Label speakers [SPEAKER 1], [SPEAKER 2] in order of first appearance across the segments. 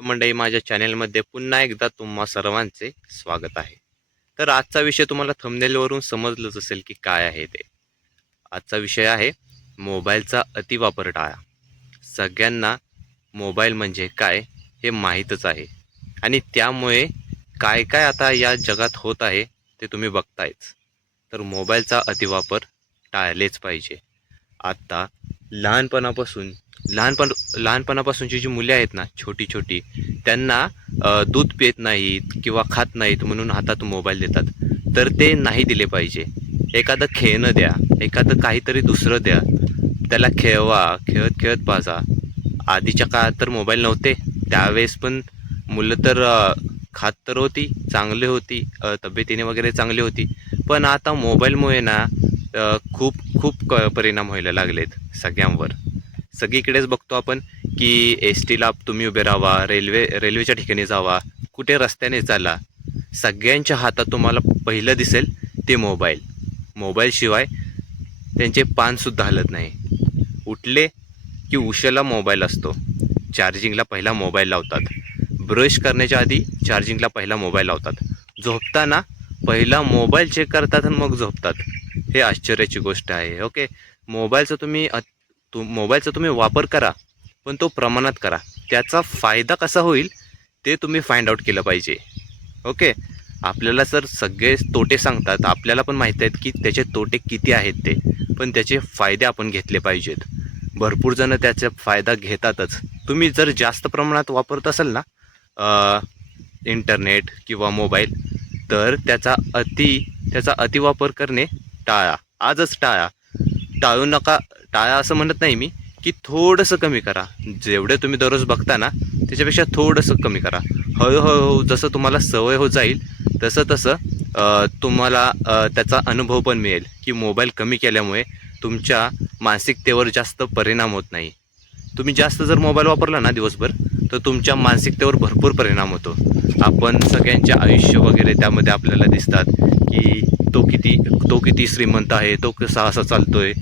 [SPEAKER 1] मंडळी माझ्या चॅनेलमध्ये पुन्हा एकदा तुम्हा सर्वांचे स्वागत आहे. तर आजचा विषय तुम्हाला थंबनेलवरून समजलंच असेल की काय आहे ते. आजचा विषय आहे मोबाईलचा अतिवापर टाळा. सगळ्यांना मोबाईल म्हणजे काय हे माहीतच आहे. आणि त्यामुळे काय काय आता या जगात होत आहे ते तुम्ही बघतायच. तर मोबाईलचा अतिवापर टाळलेच पाहिजे. आत्ता लहानपणापासून लहानपण लहानपणापासूनची जी मुले आहेत ना छोटी छोटी त्यांना दूध पित नाहीत किंवा खात नाहीत म्हणून हातात मोबाईल देतात. तर ते नाही दिले पाहिजे. एखादं खेळणं द्या एखादं काहीतरी दुसरं द्या. त्याला खेळवा खेळत खेळत पाजा. आधीच्या काळात तर मोबाईल नव्हते. त्यावेळेस पण मुलं तर खात तर होती चांगली होती तब्येतीने वगैरे चांगली होती. पण आता मोबाईलमुळे ना खूप खूप क परिणाम व्हायला लागलेत सगळ्यांवर. सगळीकडेच बघतो आपण की एस टीला तुम्ही उभे राहा रेल्वे रेल्वेच्या ठिकाणी जावा कुठे रस्त्याने चाला सगळ्यांच्या हातात तुम्हाला पहिलं दिसेल ते मोबाईल. मोबाईलशिवाय त्यांचे पानसुद्धा हलत नाही. उठले की उशाला मोबाईल असतो. चार्जिंगला पहिला मोबाईल लावतात. ब्रश करण्याच्या आधी चार्जिंगला पहिला मोबाईल लावतात. झोपताना पहिला मोबाईल चेक करतात आणि मग झोपतात. हे आश्चर्याची गोष्ट आहे ओके मोबाईलचा तुम्ही अ- तु मोबाईलचा तुम्ही वापर करा पण तो प्रमाणात करा. त्याचा फायदा कसा होईल ते तुम्ही फाइंड आउट केलं पाहिजे ओके आपल्याला जर सगळे तोटे सांगतात आपल्याला पण माहीत आहेत की त्याचे तोटे किती आहेत ते पण त्याचे फायदे आपण घेतले पाहिजेत. भरपूर जण त्याचा फायदा घेतातच. तुम्ही जर जास्त प्रमाणात वापरत असाल ना इंटरनेट किंवा मोबाईल तर त्याचा अति त्याचा अतिवापर करणे टाळा. आजच टाळा. टाळू नका. टाळा असं म्हणत नाही मी की थोडंसं कमी करा. जेवढे तुम्ही दररोज बघता ना त्याच्यापेक्षा थोडंसं कमी करा. हळूहळू जसं तुम्हाला सवय हो जाईल तसं तसं तुम्हाला त्याचा अनुभव पण मिळेल की मोबाईल कमी केल्यामुळे तुमच्या मानसिकतेवर जास्त परिणाम होत नाही. तुम्ही जास्त जर मोबाईल वापरला ना दिवसभर तर तुमच्या मानसिकतेवर भरपूर परिणाम होतो. आपण सगळ्यांचे आयुष्य वगैरे त्यामध्ये आपल्याला दिसतात की तो किती तो किती श्रीमंत आहे तो कसा असा चालतो आहे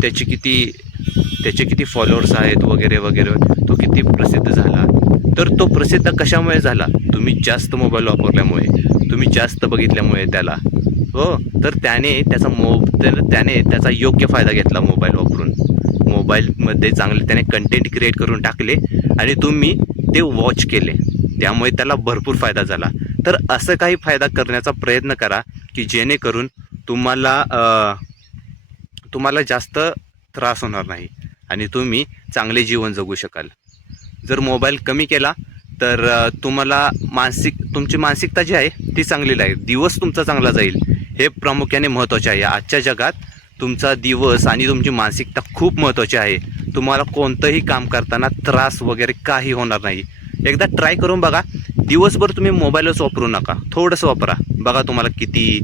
[SPEAKER 1] त्याची किती त्याचे किती फॉलोअर्स आहेत वगैरे वगैरे तो किती प्रसिद्ध झाला. तर तो प्रसिद्ध कशामुळे झाला? तुम्ही जास्त मोबाईल वापरल्यामुळे तुम्ही जास्त बघितल्यामुळे त्याला. हो तर त्याने त्याचा मो तर त्याने त्याचा योग्य फायदा घेतला मोबाईल वापरून. मोबाईलमध्ये चांगले त्याने कंटेंट क्रिएट करून टाकले आणि तुम्ही ते वॉच केले. त्यामुळे त्याला भरपूर फायदा झाला. तर असं काही फायदा करण्याचा प्रयत्न करा की जेणेकरून तुम्हाला तुम्हाला जास्त त्रास होणार नाही आणि तुम्ही चांगले जीवन जगू शकाल. जर मोबाईल कमी केला तर तुम्हाला मानसिक तुमची मानसिकता जी आहे ती चांगली राहील. दिवस तुमचा चांगला जाईल. हे प्रामुख्याने महत्त्वाचे आहे. आजच्या जगात तुमचा दिवस आणि तुमची मानसिकता खूप महत्त्वाची आहे. तुम्हाला कोणतंही काम करताना त्रास वगैरे काही होणार नाही. एकदा ट्राय करून बघा दिवसभर तुम्ही मोबाईलच वापरू नका. थोडंसं वापरा. बघा तुम्हाला किती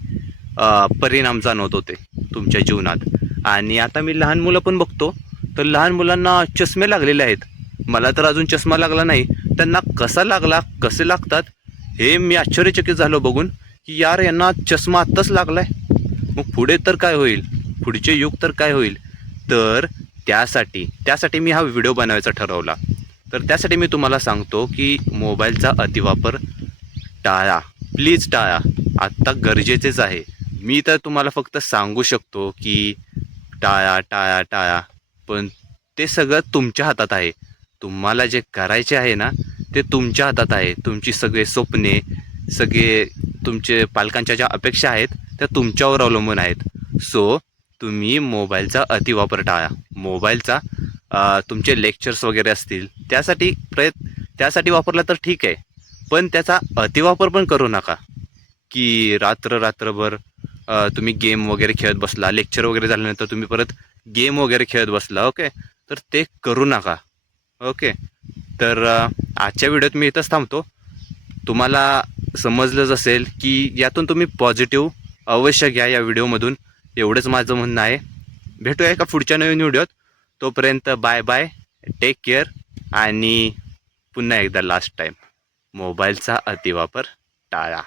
[SPEAKER 1] परिणाम जाणवत होते तुमच्या जीवनात. आणि आता मी लहान मुलं पण बघतो. तर लहान मुलांना चष्मे लागलेले आहेत. मला तर अजून चष्मा लागला नाही. त्यांना कसा लागला कसे लागतात हे मी आश्चर्यचकित झालो बघून की यार यांना चष्मा आत्ताच लागलाय. मग पुढे तर काय होईल? पुढचे युग तर काय होईल? तर त्यासाठी त्यासाठी मी हा व्हिडिओ बनवायचा ठरवला. तर त्यासाठी मी तुम्हाला सांगतो की मोबाईलचा अतिवापर टाळा. प्लीज टाळा. आत्ता गरजेचेच आहे. मी तर तुम्हाला फक्त सांगू शकतो की टाळा टाळा टाळा. पण ते सगळं तुमच्या हातात आहे. तुम्हाला जे करायचे आहे ना ते तुमच्या हातात आहे. तुमची सगळे स्वप्ने सगळे तुमचे पालकांच्या ज्या अपेक्षा आहेत त्या तुमच्यावर अवलंबून आहेत. सो तुम्ही मोबाईलचा अतिवापर टाळा. मोबाईलचा तुमचे लेक्चर्स वगैरे असतील त्यासाठी प्रयत्न त्यासाठी वापरला तर ठीक आहे. पण त्याचा अतिवापर पण करू नका. की रात्र रात्रभर तुम्ही गेम वगैरे खेळत बसला लेक्चर वगैरे झाल्यानंतर तुम्ही परत गेम वगैरे खेळत बसला ओके तर ते करू नका ओके तर आजच्या व्हिडिओत मी इथंच थांबतो. तुम्हाला समजलंच असेल की यातून तुम्ही पॉझिटिव्ह अवश्य घ्या या व्हिडिओमधून. एवढंच माझं म्हणणं आहे. भेटूया एका पुढच्या नवीन व्हिडिओत. तोपर्यंत बाय बाय टेक केअर आणि पुन्हा एकदा लास्ट टाईम मोबाईलचा अतिवापर टाळा.